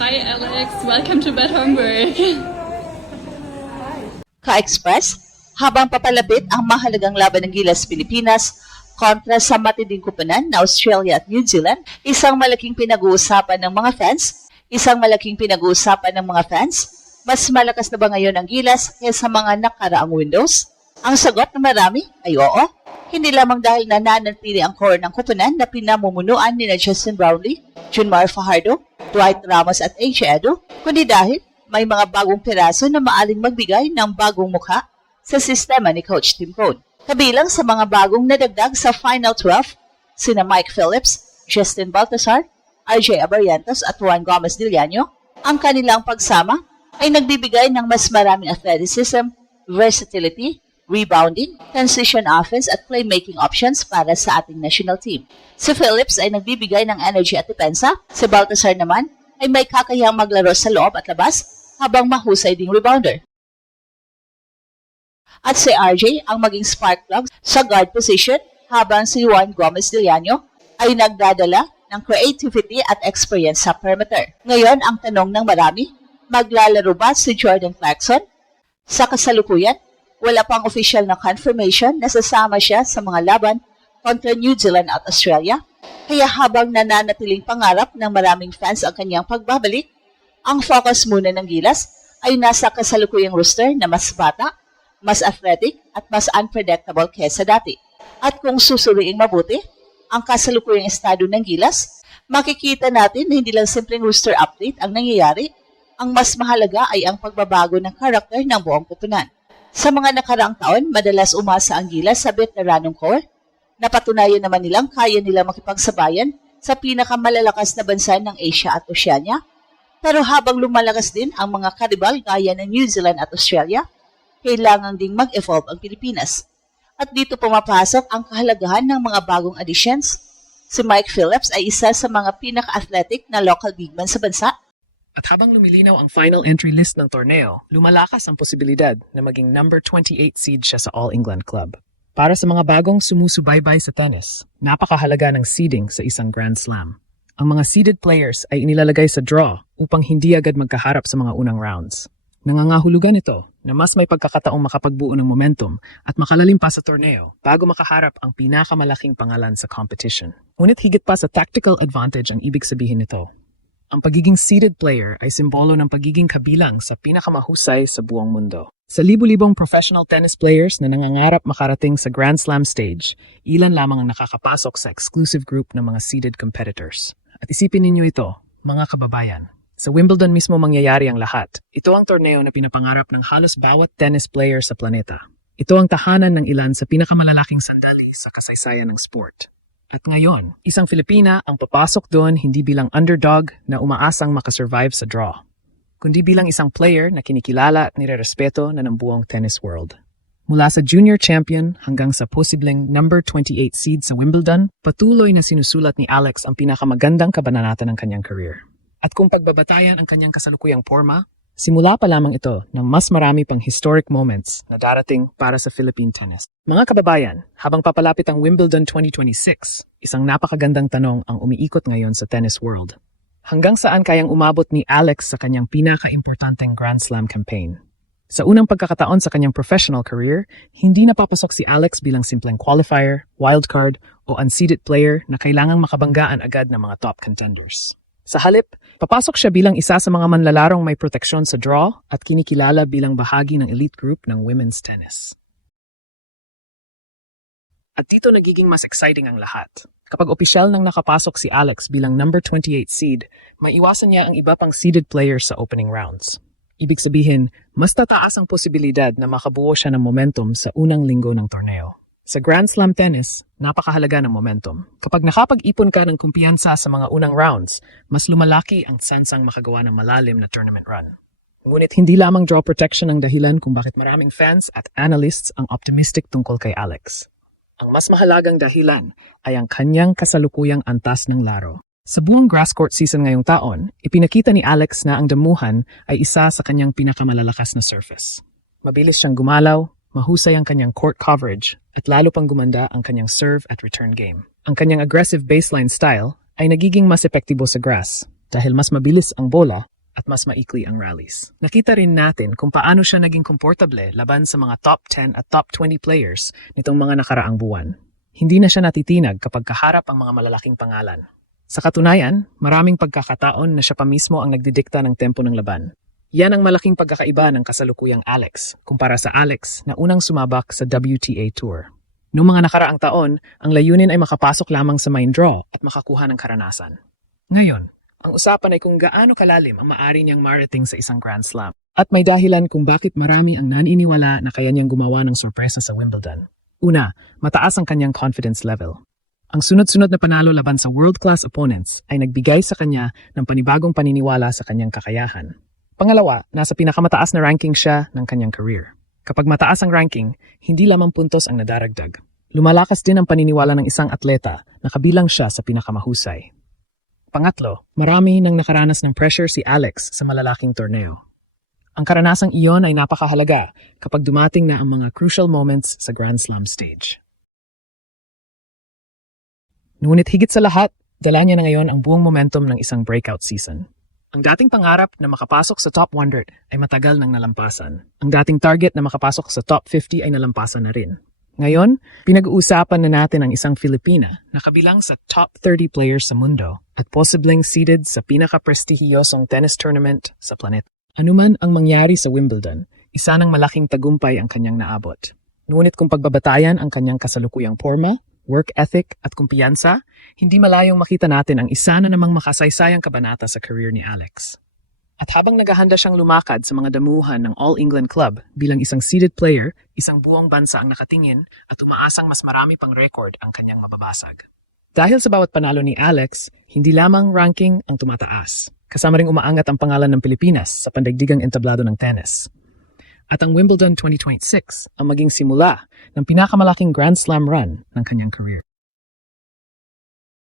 Hi Alex, welcome to Bad Homework. Ka-Express, habang papalapit ang mahalagang laban ng Gilas Pilipinas kontra sa matinding kupunan na Australia at New Zealand, isang malaking pinag-uusapan ng mga fans, mas malakas na ba ngayon ang Gilas kaysa mga nakaraang Windows? Ang sagot ng marami ay oo. Hindi lamang dahil nananatili ang core ng kupunan na pinamumunuan ni Justin Brownlee, Junmar Fajardo, Dwight Ramos at AJ Edo, kundi dahil may mga bagong piraso na maaling magbigay ng bagong mukha sa sistema ni Coach Tim Cone. Kabilang sa mga bagong nadagdag sa Final 12, sina Mike Phillips, Justin Baltazar, RJ Abarrientos at Juan Gomez Diliano. Ang kanilang pagsama ay nagbibigay ng mas maraming athleticism, versatility, rebounding, transition offense at playmaking options para sa ating national team. Si Phillips ay nagbibigay ng energy at depensa. Si Baltazar naman ay may kakayahang maglaro sa loob at labas habang mahusay ding rebounder. At si RJ ang maging spark plug sa guard position habang si Juan Gomez Diliano ay nagdadala ng creativity at experience sa perimeter. Ngayon, ang tanong ng marami, maglalaro ba si Jordan Clarkson? Sa kasalukuyan, wala pang official na confirmation na sasama siya sa mga laban kontra New Zealand at Australia. Kaya habang nananatiling pangarap ng maraming fans ang kanyang pagbabalik, ang focus muna ng Gilas ay nasa kasalukuyang roster na mas bata, mas athletic at mas unpredictable kesa dati. At kung susuriing mabuti ang kasalukuyang estado ng Gilas, makikita natin na hindi lang simpleng roster update ang nangyayari. Ang mas mahalaga ay ang pagbabago ng karakter ng buong kupunan. Sa mga nakaraang taon, madalas umasa ang Gilas sa veteranong core. Napatunayan naman nilang kaya nila makipagsabayan sa pinakamalalakas na bansa ng Asia at Oceania. Pero habang lumalakas din ang mga karibal gaya ng New Zealand at Australia, kailangan ding mag-evolve ang Pilipinas. At dito pumapasok ang kahalagahan ng mga bagong additions. Si Mike Phillips ay isa sa mga pinaka-athletic na local big man sa bansa. At habang lumilinaw ang final entry list ng torneo, lumalakas ang posibilidad na maging number 28 seed siya sa All-England Club. Para sa mga bagong sumusubaybay sa tennis, napakahalaga ng seeding sa isang Grand Slam. Ang mga seeded players ay inilalagay sa draw upang hindi agad magkaharap sa mga unang rounds. Nangangahulugan ito na mas may pagkakataong makapagbuo ng momentum at makalalim pa sa torneo bago makaharap ang pinakamalaking pangalan sa competition. Ngunit higit pa sa tactical advantage ang ibig sabihin nito. Ang pagiging seeded player ay simbolo ng pagiging kabilang sa pinakamahusay sa buong mundo. Sa libu-libong professional tennis players na nangangarap makarating sa Grand Slam stage, ilan lamang ang nakakapasok sa exclusive group ng mga seeded competitors. At isipin ninyo ito, mga kababayan. Sa Wimbledon mismo mangyayari ang lahat. Ito ang torneo na pinapangarap ng halos bawat tennis player sa planeta. Ito ang tahanan ng ilan sa pinakamalalaking sandali sa kasaysayan ng sport. At ngayon, isang Filipina ang papasok doon hindi bilang underdog na umaasang makasurvive sa draw, kundi bilang isang player na kinikilala at nirerespeto na ng buong tennis world. Mula sa junior champion hanggang sa posibleng number 28 seed sa Wimbledon, patuloy na sinusulat ni Alex ang pinakamagandang kabanata ng kanyang career. At kung pagbabatayan ang kanyang kasalukuyang forma, simula pa lamang ito ng mas marami pang historic moments na darating para sa Philippine tennis. Mga kababayan, habang papalapit ang Wimbledon 2026, isang napakagandang tanong ang umiikot ngayon sa tennis world. Hanggang saan kayang umabot ni Alex sa kanyang pinaka-importanteng Grand Slam campaign? Sa unang pagkakataon sa kanyang professional career, hindi napapasok si Alex bilang simpleng qualifier, wildcard o unseeded player na kailangang makabanggaan agad ng mga top contenders. Sa halip, papasok siya bilang isa sa mga manlalarong may proteksyon sa draw at kinikilala bilang bahagi ng elite group ng women's tennis. At dito nagiging mas exciting ang lahat. Kapag opisyal nang nakapasok si Alex bilang number 28 seed, maiwasan niya ang iba pang seeded players sa opening rounds. Ibig sabihin, mas tataas ang posibilidad na makabuo siya ng momentum sa unang linggo ng torneo. Sa Grand Slam tennis, napakahalaga ng momentum. Kapag nakapag-ipon ka ng kumpiyansa sa mga unang rounds, mas lumalaki ang tsansang makagawa ng malalim na tournament run. Ngunit hindi lamang draw protection ang dahilan kung bakit maraming fans at analysts ang optimistic tungkol kay Alex. Ang mas mahalagang dahilan ay ang kanyang kasalukuyang antas ng laro. Sa buong grass court season ngayong taon, ipinakita ni Alex na ang damuhan ay isa sa kanyang pinakamalalakas na surface. Mabilis siyang gumalaw, mahusay ang kanyang court coverage, at lalo pang gumanda ang kanyang serve at return game. Ang kanyang aggressive baseline style ay nagiging mas epektibo sa grass, dahil mas mabilis ang bola at mas maikli ang rallies. Nakita rin natin kung paano siya naging komportable laban sa mga top 10 at top 20 players nitong mga nakaraang buwan. Hindi na siya natitinag kapag kaharap ang mga malalaking pangalan. Sa katunayan, maraming pagkakataon na siya pa mismo ang nagdidikta ng tempo ng laban. Yan ang malaking pagkakaiba ng kasalukuyang Alex kumpara sa Alex na unang sumabak sa WTA Tour. Noong mga nakaraang taon, ang layunin ay makapasok lamang sa main draw at makakuha ng karanasan. Ngayon, ang usapan ay kung gaano kalalim ang maaari niyang marating sa isang Grand Slam. At may dahilan kung bakit marami ang naniniwala na kaya niyang gumawa ng sorpresa sa Wimbledon. Una, mataas ang kanyang confidence level. Ang sunod-sunod na panalo laban sa world-class opponents ay nagbigay sa kanya ng panibagong paniniwala sa kanyang kakayahan. Pangalawa, nasa pinakamataas na ranking siya ng kanyang career. Kapag mataas ang ranking, hindi lamang puntos ang nadaragdag. Lumalakas din ang paniniwala ng isang atleta na kabilang siya sa pinakamahusay. Pangatlo, marami nang nakaranas ng pressure si Alex sa malalaking torneo. Ang karanasang iyon ay napakahalaga kapag dumating na ang mga crucial moments sa Grand Slam stage. Ngunit higit sa lahat, dala niya na ngayon ang buong momentum ng isang breakout season. Ang dating pangarap na makapasok sa top 100 ay matagal nang nalampasan. Ang dating target na makapasok sa top 50 ay nalampasan na rin. Ngayon, pinag-uusapan na natin ang isang Filipina na kabilang sa top 30 players sa mundo at posibleng seeded sa pinaka-prestihiyosong tennis tournament sa planeta. Anuman ang mangyari sa Wimbledon, isa ng malaking tagumpay ang kanyang naabot. Ngunit kung pagbabatayan ang kanyang kasalukuyang porma, work ethic at kumpiyansa, hindi malayong makita natin ang isa na namang makasaysayang kabanata sa career ni Alex. At habang naghahanda siyang lumakad sa mga damuhan ng All England Club bilang isang seeded player, isang buong bansa ang nakatingin at umaasang mas marami pang record ang kanyang mababasag. Dahil sa bawat panalo ni Alex, hindi lamang ranking ang tumataas. Kasama ring umaangat ang pangalan ng Pilipinas sa pandaigdigang entablado ng tennis. At ang Wimbledon 2026 ang maging simula ng pinakamalaking Grand Slam run ng kanyang career.